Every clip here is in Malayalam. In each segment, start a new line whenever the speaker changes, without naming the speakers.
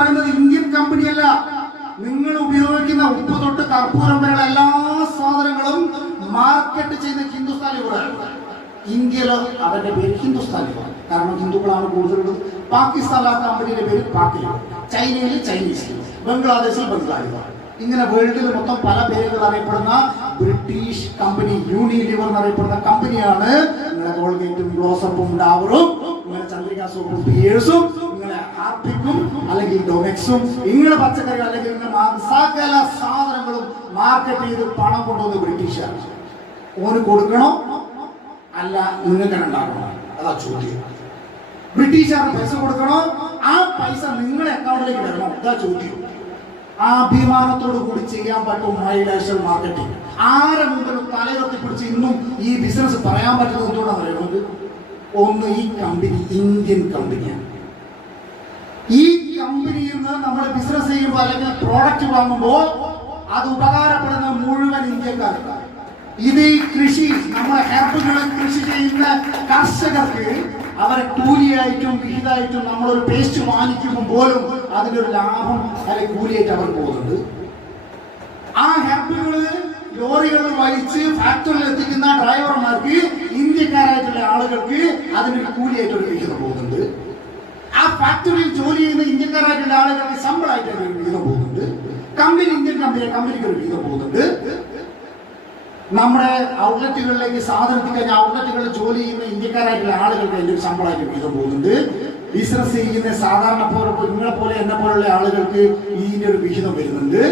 പറയുന്നത് ഇന്ത്യൻ കമ്പനിയല്ല. നിങ്ങൾ ഉപയോഗിക്കുന്ന ഉപ്പ് തൊട്ട് കർപ്പൂരം വരെയുള്ള എല്ലാ സാധനങ്ങളും മാർക്കറ്റ് ചെയ്യുന്ന ഹിന്ദുസ്ഥാൻ കൂടെ ഇന്ത്യയിൽ അവരുടെ പേര് ഹിന്ദുസ്ഥാൻ ലിവർ കാരണം ഹിന്ദുക്കളാണ് കൂടുതലുള്ളത് പാകിസ്ഥാനിലെ കമ്പനിയുടെ പേര് പാക്കിലാണ് ചൈനയിൽ ചൈനീസ്. ബംഗ്ലാദേശിൽ ബംഗ്ലാ ലിവർ ഇങ്ങനെ വേൾഡിൽ മൊത്തം പല പേരുകൾ അറിയപ്പെടുന്ന ബ്രിട്ടീഷ് കമ്പനി യൂണിലിവർ എന്നറിയപ്പെടുന്ന കമ്പനിയാണ്. ഗോൾഗേറ്റും ഗ്ലോസപ്പും ഡാവറും ചന്ദ്രികാസും പിയേഴ്സും ഹാർപ്പിക്കും അല്ലെങ്കിൽ ഡൊമെക്സും ഇങ്ങനെ പച്ചക്കറികൾ അല്ലെങ്കിൽ സകല സാധനങ്ങളും മാർക്കറ്റ് ചെയ്ത് പണം കൊണ്ടുവന്ന് ബ്രിട്ടീഷുകാർ. ഓന് കൊടുക്കണോ? അല്ല നിങ്ങൾക്ക് ഉണ്ടാക്കണോ? അതാ ചോദ്യം. ബ്രിട്ടീഷുകാർ പൈസ കൊടുക്കണോ? ആ പൈസ നിങ്ങളുടെ അക്കൗണ്ടിലേക്ക് വരണോ അതാ ചോദ്യം. അഭിമാനത്തോടു കൂടി ചെയ്യാൻ പറ്റും മൈലേഷൻ മാർക്കറ്റിംഗ് ആരെ മുമ്പിലും തലയുറത്തി പിടിച്ച് ഇന്നും ഈ ബിസിനസ് പറയാൻ പറ്റുന്ന എന്തുകൊണ്ടാണ് പറയുന്നത് ഒന്ന് ഈ കമ്പനി ഇന്ത്യൻ കമ്പനിയാണ് നിന്ന് നമ്മൾ ബിസിനസ് ചെയ്യുമ്പോൾ അല്ലെങ്കിൽ പ്രോഡക്റ്റ് വാങ്ങുമ്പോൾ അത് ഉപകാരപ്പെടുന്ന മുഴുവൻ ഇന്ത്യക്കാർക്ക് ഇത് ഈ കൃഷി നമ്മളെ ഹെർബുകളിൽ കൃഷി ചെയ്യുന്ന കർഷകർക്ക് അവരെ കൂലിയായിട്ടും വിഹിതമായിട്ടും നമ്മളൊരു പേസ്റ്റ് വാങ്ങിക്കുമ്പോൾ പോലും അതിനൊരു ലാഭം അല്ലെങ്കിൽ കൂലിയായിട്ട് അവർ പോകുന്നുണ്ട്. ആ ഹെർബുകൾ ലോറികൾ വഹിച്ച് ഫാക്ടറിയിൽ എത്തിക്കുന്ന ഡ്രൈവർമാർക്ക് ഇന്ത്യക്കാരായിട്ടുള്ള ആളുകൾക്ക് അതിനൊരു കൂലിയായിട്ട് ഒരു വിഹിതം പോകുന്നുണ്ട്. ഫാക്ടറിയിൽ ജോലി ചെയ്യുന്ന ഇന്ത്യക്കാരായിട്ടുള്ള ആളുകളുടെ ശമ്പളമായിട്ട് ഒരു വിഹിതം പോകുന്നുണ്ട്. കമ്പനി ഇന്ത്യൻ കമ്പനി കമ്പനിക്ക് ഒരു വിഹിതം പോകുന്നുണ്ട്. നമ്മുടെ ഔട്ട്ലെറ്റുകളിലേക്ക് സാധനത്തിൽ കഴിഞ്ഞ ഔട്ട്ലെറ്റുകളിൽ ജോലി ചെയ്യുന്ന ഇന്ത്യക്കാരായിട്ടുള്ള ആളുകൾക്ക് അതിന്റെ ഒരു ശമ്പളമായിട്ട് വിഹിതം പോകുന്നുണ്ട്. ബിസിനസ് ചെയ്യുന്ന സാധാരണ പോലെ നിങ്ങളെ പോലെ എന്നെ പോലുള്ള ആളുകൾക്ക് ഇതിന്റെ ഒരു വിഹിതം വരുന്നുണ്ട്.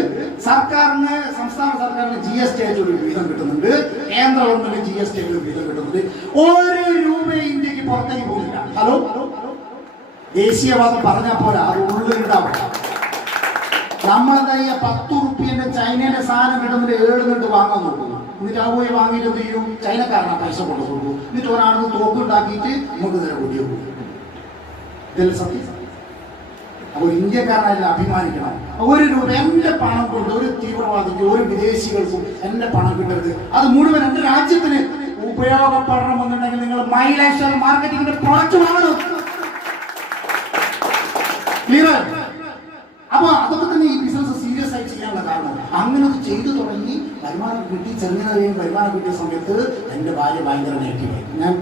സർക്കാരിന് സംസ്ഥാന സർക്കാരിന് ജി എസ് ടി ആയിട്ട് ഒരു വിഹിതം കിട്ടുന്നുണ്ട്. കേന്ദ്ര ഗവൺമെന്റ് ജി എസ് ടി ആയിട്ട് ഒരു വിഹിതം കിട്ടുന്നുണ്ട്. ഒരു രൂപ ഇന്ത്യയ്ക്ക് പുറത്തേക്ക് പോകുന്നില്ല. ഹലോ? ദേശീയവാദം പറഞ്ഞാൽ പോരാ അത് ഉള്ളിലുണ്ടാവും. നമ്മളെന്താ ഈ പത്ത് റുപ്യന്റെ ചൈനയുടെ സാധനം കിട്ടുന്നിട്ട് ഏഴ് കണ്ട് വാങ്ങാൻ നോക്കുന്നു എന്നിട്ട് ആ പോയി വാങ്ങിയിട്ട് എന്ത് ചെയ്യും? ചൈനക്കാരനാ പൈസ കൊണ്ടു കൊടുക്കും. എന്നിട്ട് ഒരാൾക്ക് തോക്കുണ്ടാക്കിയിട്ട് നമുക്ക് നേരെ കൂടിയോ ഇതല്ല സത്യം? അപ്പോൾ ഇന്ത്യക്കാരനല്ല അഭിമാനിക്കണം. ഒരു രൂപ എന്റെ പണം കൊണ്ട് ഒരു തീവ്രവാദിക്ക് ഒരു വിദേശികൾക്കും എന്റെ പണം കിട്ടരുത്. അത് മുഴുവൻ എന്റെ രാജ്യത്തിന് ഉപയോഗപ്പെടണമെന്നുണ്ടെങ്കിൽ നിങ്ങൾ മൈലേഷൻ മാർക്കറ്റിംഗിന്റെ പ്രൊഡക്റ്റ് വാങ്ങണം. ക്ലിയർ അപ്പൊ അതൊക്കെ തന്നെ ഈ ബിസിനസ് സീരിയസ് ആയി ചെയ്യാനുള്ള കാരണം. അങ്ങനെ അത് ചെയ്തു തുടങ്ങി വരുമാനം കിട്ടി ചെറുങ്ങനെ വരുമാനം കിട്ടിയ സമയത്ത് എന്റെ ഭാര്യ ഭയങ്കര നെഗറ്റീവായി ഞാൻ